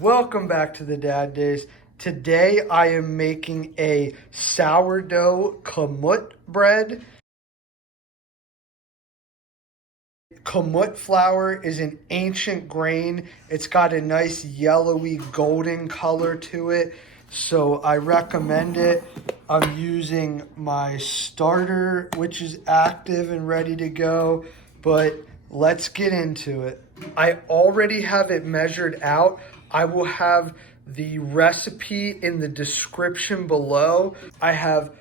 Welcome back to the Dad Days. Today I am making a sourdough Kamut bread. Kamut flour is an ancient grain. It's got a nice yellowy golden color to it, so I recommend it. I'm using my starter, which is active and ready to go, but let's get into it. I already have it measured out. I will have the recipe in the description below. I have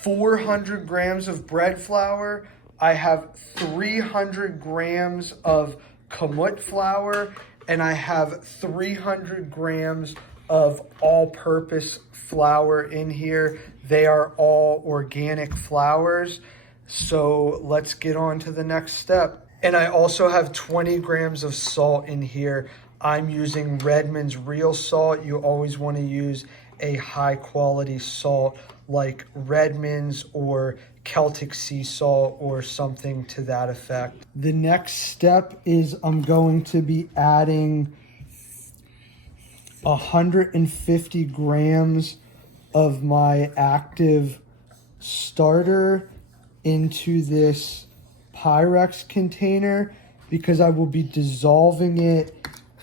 400 grams of bread flour. I have 300 grams of Kamut flour, and I have 300 grams of all-purpose flour in here. They are all organic flours. So let's get on to the next step. And I also have 20 grams of salt in here. I'm using Redmond's real salt. You always want to use a high quality salt like Redmond's or Celtic sea salt or something to that effect. The next step is I'm going to be adding 150 grams of my active starter into this Pyrex container because I will be dissolving it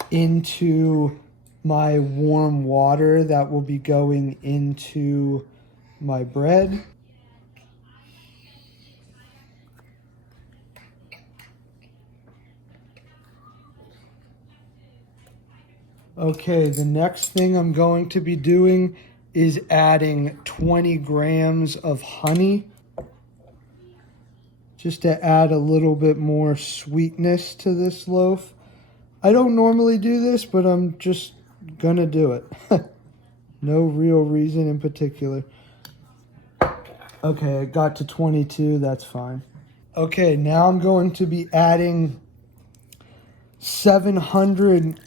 into my warm water that will be going into my bread. Okay, the next thing I'm going to be doing is adding 20 grams of honey, just to add a little bit more sweetness to this loaf. I don't normally do this, but I'm just gonna do it. No real reason in particular. Okay, I got to 22, that's fine. Okay, now I'm going to be adding 700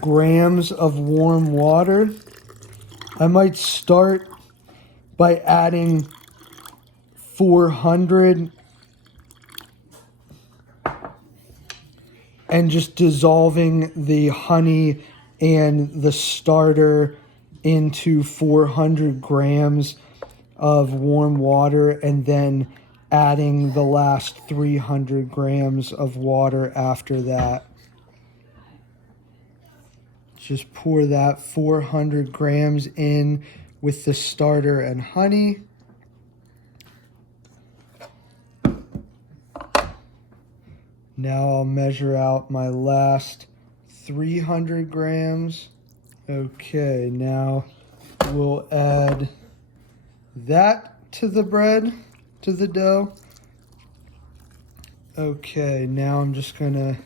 grams of warm water. I might start by adding 400 and just dissolving the honey and the starter into 400 grams of warm water, and then adding the last 300 grams of water after that. Just pour that 400 grams in with the starter and honey. Now I'll measure out my last 300 grams. Okay, now we'll add that to the bread, to the dough. Okay, now I'm just gonna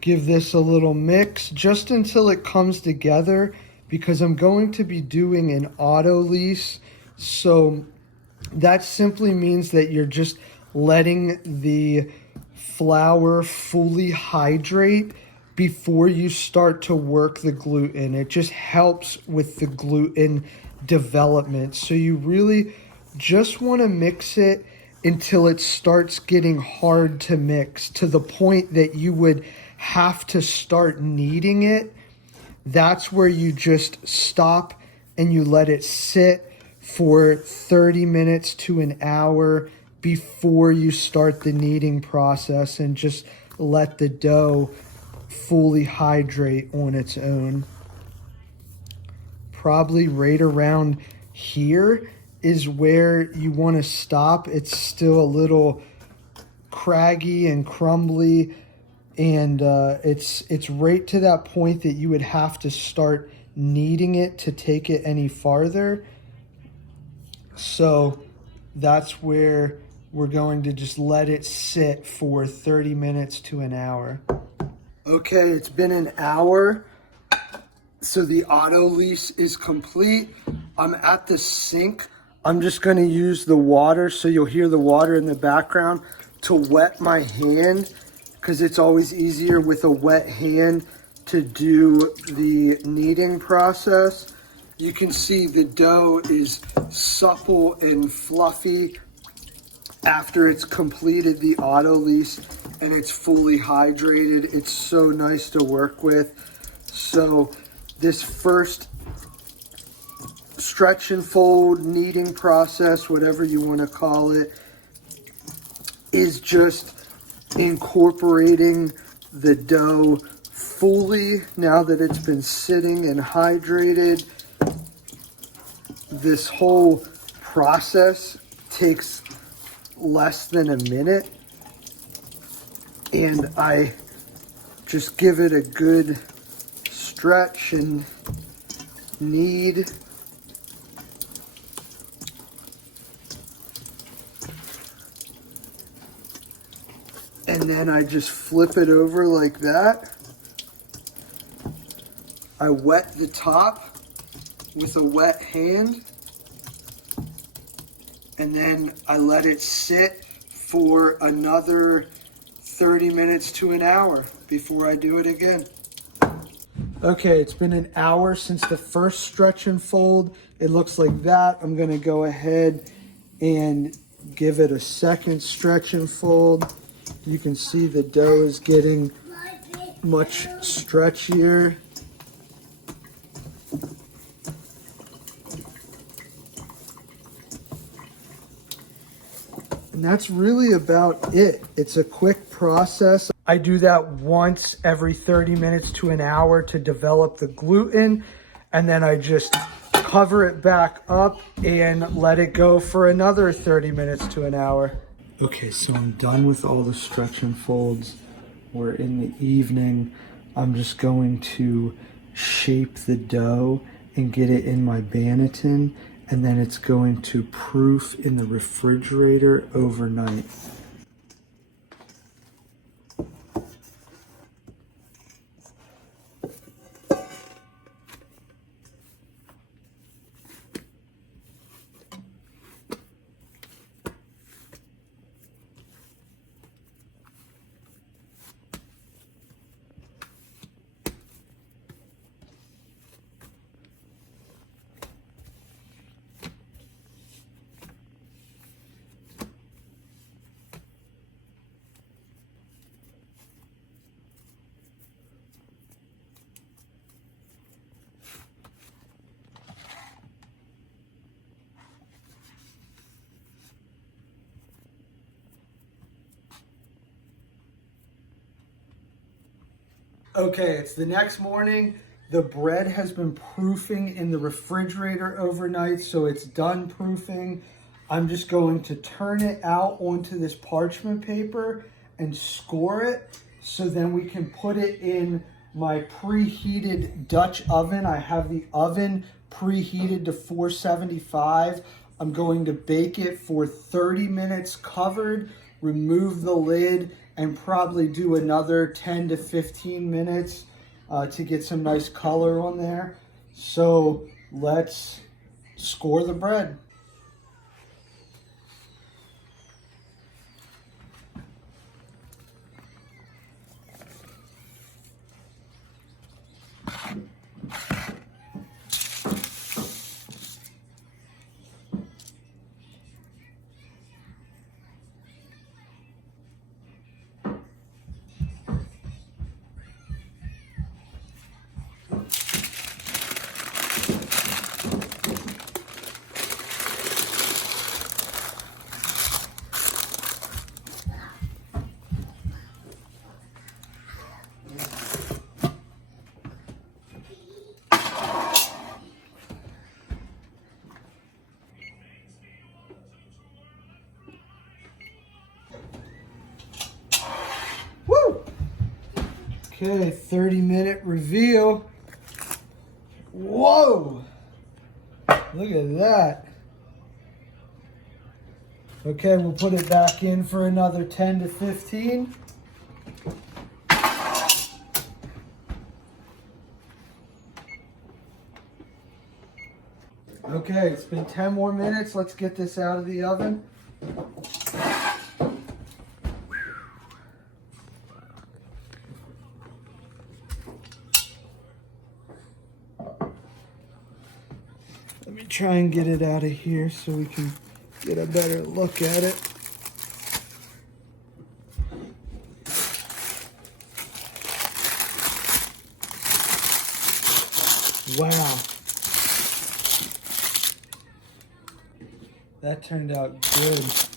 give this a little mix just until it comes together, because I'm going to be doing an autolyse. So that simply means that you're just letting the flour fully hydrate before you start to work the gluten. It just helps with the gluten development. So you really just want to mix it until it starts getting hard to mix, to the point that you would have to start kneading it. That's where you just stop and you let it sit for 30 minutes to an hour before you start the kneading process, and just let the dough fully hydrate on its own. Probably right around here is where you want to stop. It's still a little craggy and crumbly, and it's right to that point that you would have to start kneading it to take it any farther. So that's where we're going to just let it sit for 30 minutes to an hour. Okay, it's been an hour, so the autolyse is complete. I'm at the sink. I'm just going to use the water, so you'll hear the water in the background, to wet my hand, because it's always easier with a wet hand to do the kneading process. You can see the dough is supple and fluffy after it's completed the autolyse. and it's fully hydrated. It's so nice to work with. So this first stretch and fold kneading process, whatever you want to call it, is just incorporating the dough fully now that it's been sitting and hydrated. This whole process takes less than a minute, and I just give it a good stretch and knead. And then I just flip it over like that. I wet the top with a wet hand, and then I let it sit for another 30 minutes to an hour before I do it again. Okay, it's been an hour since the first stretch and fold. It looks like that. I'm gonna go ahead and give it a second stretch and fold. You can see the dough is getting much stretchier. And that's really about it. It's a quick process. I do that once every 30 minutes to an hour to develop the gluten, and then I just cover it back up and let it go for another 30 minutes to an hour. Okay, so I'm done with all the stretch and folds. We're in the evening. I'm just going to shape the dough and get it in my banneton, and then it's going to proof in the refrigerator overnight. Okay, it's the next morning. The bread has been proofing in the refrigerator overnight, so it's done proofing. I'm just going to turn it out onto this parchment paper and score it, so then we can put it in my preheated Dutch oven. I have the oven preheated to 475. I'm going to bake it for 30 minutes covered, remove the lid, and probably do another 10 to 15 minutes to get some nice color on there. So let's score the bread. Okay, 30-minute reveal. Whoa! Look at that. Okay, we'll put it back in for another 10 to 15. Okay, it's been 10 more minutes. Let's get this out of the oven. Let me try and get it out of here so we can get a better look at it. Wow. That turned out good.